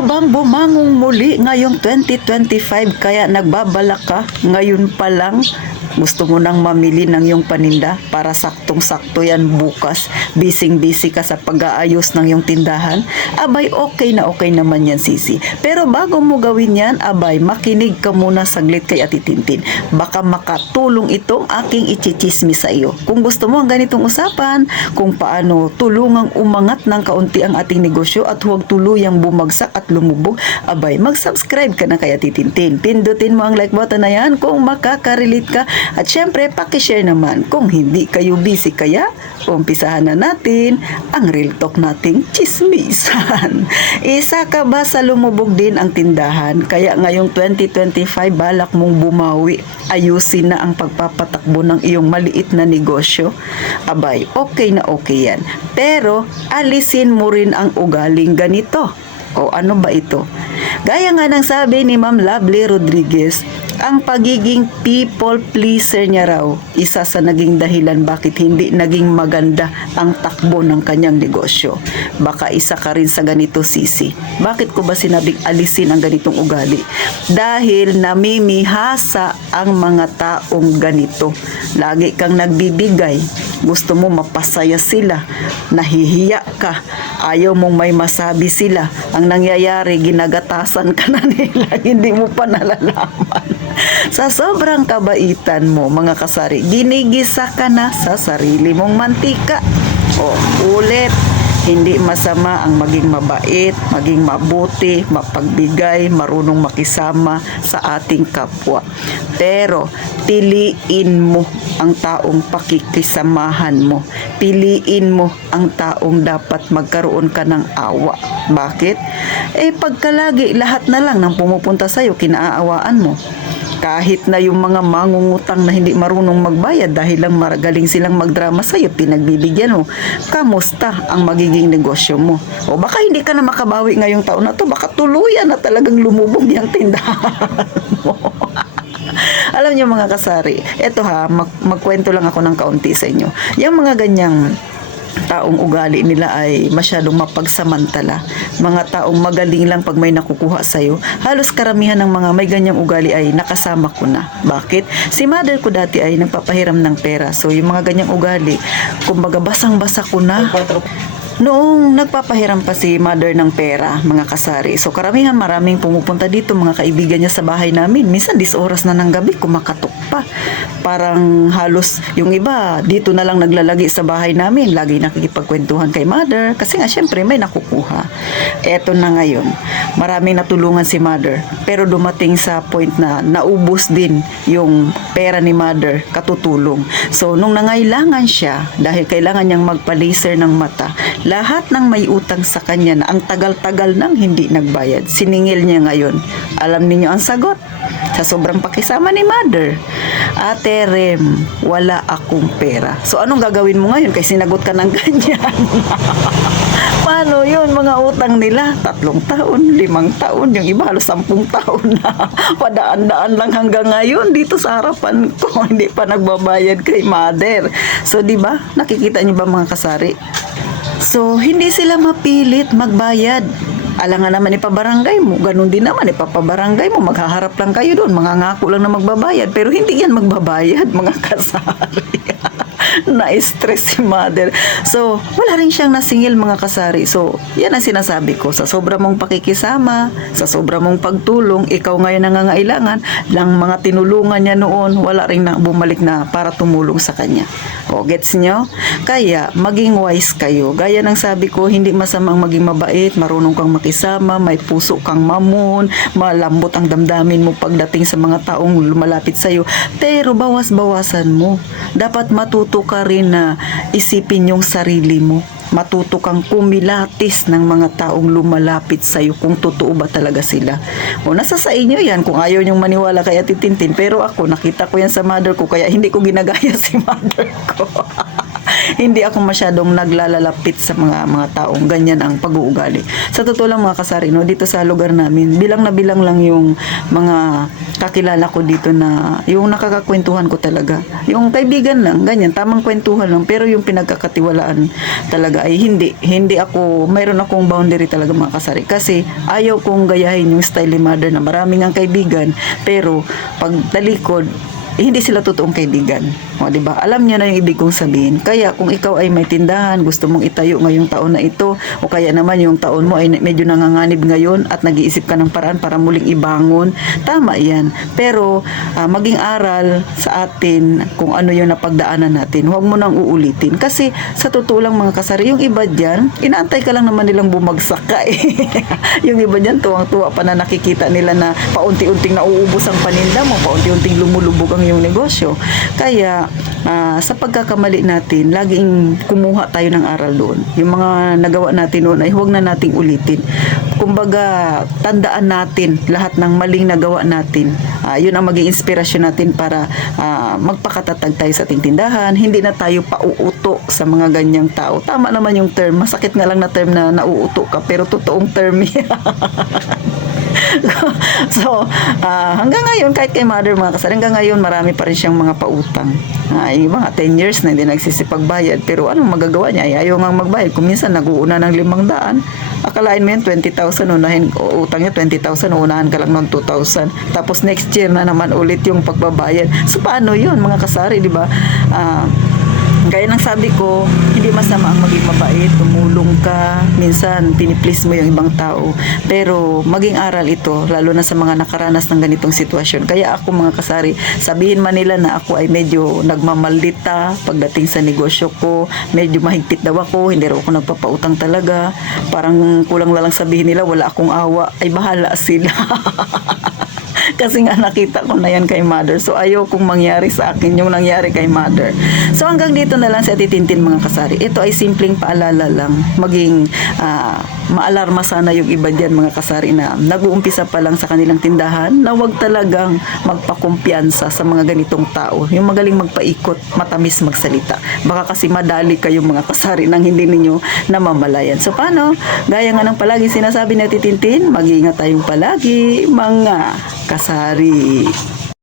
mo bang bumangong muli ngayong 2025 kaya nagbabalak ka ngayon pa lang? Gusto mo nang mamili ng iyong paninda para saktong-sakto yan bukas. Bising-busy ka sa pag-aayos ng iyong tindahan. Abay, okay na okay naman yan, Sisi. Pero bago mo gawin yan, abay, makinig ka muna saglit kay Ate Tintin. Baka makatulong itong aking ichichismis sa iyo. Kung gusto mo ang ganitong usapan, kung paano tulungang umangat ng kaunti ang ating negosyo at huwag tuluyang bumagsak at lumubog, abay, mag-subscribe ka na kay Ate Tintin. Pindutin mo ang like button na yan kung makaka-relate ka. At syempre, pakishare naman kung hindi kayo busy. Kaya, umpisahan na natin ang real talk nating chismisan. Isa ka ba sa lumubog din ang tindahan? Kaya ngayong 2025, balak mong bumawi. Ayusin na ang pagpapatakbo ng iyong maliit na negosyo. Abay, okay na okay yan. Pero, alisin mo rin ang ugaling ganito. O ano ba ito? Gaya nga ng sabi ni Ma'am Lovely Rodriguez, ang pagiging people pleaser niya raw, isa sa naging dahilan bakit hindi naging maganda ang takbo ng kanyang negosyo. Baka isa ka rin sa ganito, Sisi. Bakit ko ba sinabing alisin ang ganitong ugali? Dahil namimihasa ang mga taong ganito. Lagi kang nagbibigay. Gusto mo mapasaya sila. Nahihiya ka. Ayaw mong may masabi sila. Ang nangyayari, ginagatasan ka na nila. Hindi mo pa nalalaman. Sa sobrang kabaitan mo, mga kasari, ginigisa ka na sa sarili mong mantika. O, ulit. Hindi masama ang maging mabait, maging mabuti, mapagbigay, marunong makisama sa ating kapwa. Pero, piliin mo ang taong pakikisamahan mo. Piliin mo ang taong dapat magkaroon ka ng awa. Bakit? Pagkalagi, lahat na lang ng pumupunta sa'yo, kinaawaan mo. Kahit na yung mga mangungutang na hindi marunong magbayad dahil lang magaling silang magdrama sa'yo, pinagbibigyan mo. Kamusta ang magiging negosyo mo? O baka hindi ka na makabawi ngayong taon na to, baka tuluyan na talagang lumubog yung tindahan mo. Alam niyo mga kasari, eto ha, magkwento lang ako ng kaunti sa inyo. Yung mga ganyang taong ugali nila ay masyadong mapagsamantala. Mga taong magaling lang pag may nakukuha sa'yo. Halos karamihan ng mga may ganyang ugali ay nakasama ko na. Bakit? Si mother ko dati ay nagpapahiram ng pera. So yung mga ganyang ugali, kumbaga basang-basa ko na. Noong nagpapahiram pa si mother ng pera, mga kasari. So karamihan maraming pumupunta dito, mga kaibigan niya sa bahay namin. Minsan 10 oras na ng gabi, kumakatok pa. Parang halos yung iba dito na lang naglalagi sa bahay namin. Lagi nakikipagkwentuhan kay mother. Kasi nga syempre may nakukuha. Eto na ngayon. Maraming natulungan si mother. Pero dumating sa point na naubos din yung pera ni mother, katutulong. So nung nangailangan siya, dahil kailangan niyang magpa-laser ng mata, lahat ng may utang sa kanya na ang tagal-tagal nang hindi nagbayad, siningil niya ngayon. Alam niyo ang sagot? Sa sobrang pakisama ni mother, Ate Rem, wala akong pera. So anong gagawin mo ngayon? Kasi sinagot ka ng ganyan. Paano yun? Mga utang nila, 3 taon, 5 taon, yung iba halos 10 taon na. Padaan-daan lang hanggang ngayon dito sa harapan ko, hindi pa nagbabayad kay mother. So di ba? Nakikita niyo ba mga kasari? So, hindi sila mapilit magbayad. Alangan naman ipabarangay mo. Ganun din naman ipapabarangay mo. Maghaharap lang kayo doon. Mangangako lang na magbabayad. Pero hindi yan magbabayad, mga kasari. Na-stress si mother. So, wala rin siyang nasingil, mga kasari. So, yan ang sinasabi ko. Sa sobra mong pakikisama, sa sobra mong pagtulong, ikaw ngayon nangangailangan, lang mga tinulungan niya noon, wala rin na bumalik na para tumulong sa kanya. O, gets nyo? Kaya, maging wise kayo. Gaya ng sabi ko, hindi masamang maging mabait, marunong kang makisama, may puso kang mamon, malambot ang damdamin mo pagdating sa mga taong lumalapit sa'yo. Pero, bawas-bawasan mo. Dapat matuto ka rin na isipin yung sarili mo. Matuto kang kumilatis ng mga taong lumalapit sa iyo kung totoo ba talaga sila. O nasa sa inyo yan kung ayaw niyong maniwala kay Ate Tintin. Pero ako, nakita ko yan sa mother ko kaya hindi ko ginagaya si mother ko. hindi ako masyadong naglalalapit sa mga taong ganyan ang pag-uugali. Sa totoo lang mga kasari, no, dito sa lugar namin, bilang na bilang lang yung mga kakilala ko dito na yung nakakakwentuhan ko talaga. Yung kaibigan lang, ganyan, tamang kwentuhan lang, pero yung pinagkakatiwalaan talaga ay hindi ako, mayroon akong boundary talaga mga kasari. Kasi ayaw kong gayahin yung style ni mother na maraming ang kaibigan, pero pag talikod, hindi sila totoong kaibigan. O, di ba? Alam niyo na yung ibig kong sabihin. Kaya kung ikaw ay may tindahan, gusto mong itayo ngayong taon na ito, o kaya naman yung taon mo ay medyo nanganganib ngayon at nag-iisip ka ng paraan para muling ibangon, tama yan. Pero maging aral sa atin kung ano yung napagdaanan natin. Huwag mo nang uulitin. Kasi sa totoo lang mga kasari, yung iba dyan, inaantay ka lang naman nilang bumagsak ka eh. Yung iba dyan, tuwang-tuwa pa na nakikita nila na paunti-unting nauubos ang paninda mo, paunti-unting lumulubog ang yung negosyo. Kaya sa pagkakamali natin, laging kumuha tayo ng aral doon. Yung mga nagawa natin noon ay huwag na nating ulitin. Kumbaga, tandaan natin lahat ng maling nagawa natin. Yun ang maging inspirasyon natin para magpakatatag tayo sa ating tindahan. Hindi na tayo pauuto sa mga ganyang tao. Tama naman yung term. Masakit nga lang na term na nauuto ka, pero totoong term yan. So, hanggang ngayon, kahit kay mother mga kasari, hanggang ngayon marami pa rin siyang mga pautang. Yung mga 10 years na hindi nagsisipagbayad, pero anong magagawa niya? Ayaw nga magbayad. Kung minsan nag-uuna ng 500, akalain mo yun 20,000, unahin, utang niya 20,000, unahan ka lang ng 2,000. Tapos next year na naman ulit yung pagbabayad. So, paano yun mga kasari, di ba? Gaya ng sabi ko, hindi masama ang maging mabait, tumulong ka, minsan piniplease mo yung ibang tao. Pero maging aral ito, lalo na sa mga nakaranas ng ganitong sitwasyon. Kaya ako mga kasari, sabihin man nila na ako ay medyo nagmamaldita pagdating sa negosyo ko, medyo mahigpit daw ako, hindi raw ako nagpapautang talaga. Parang kulang lang sabihin nila, wala akong awa, ay bahala sila. Kasi nga nakita ko na yan kay mother. So ayaw kong mangyari sa akin yung nangyari kay mother. So hanggang dito na lang sa Titintin mga kasari. Ito ay simpleng paalala lang. Maging maalarma sana yung iba dyan mga kasari na nag-uumpisa pa lang sa kanilang tindahan na wag talagang magpakumpiyansa sa mga ganitong tao. Yung magaling magpaikot, matamis magsalita. Baka kasi madali kayong mga kasari nang hindi ninyo namamalayan. So paano? Gaya nga ng palagi sinasabi ni Titintin, mag-iingat tayong palagi mga kasari.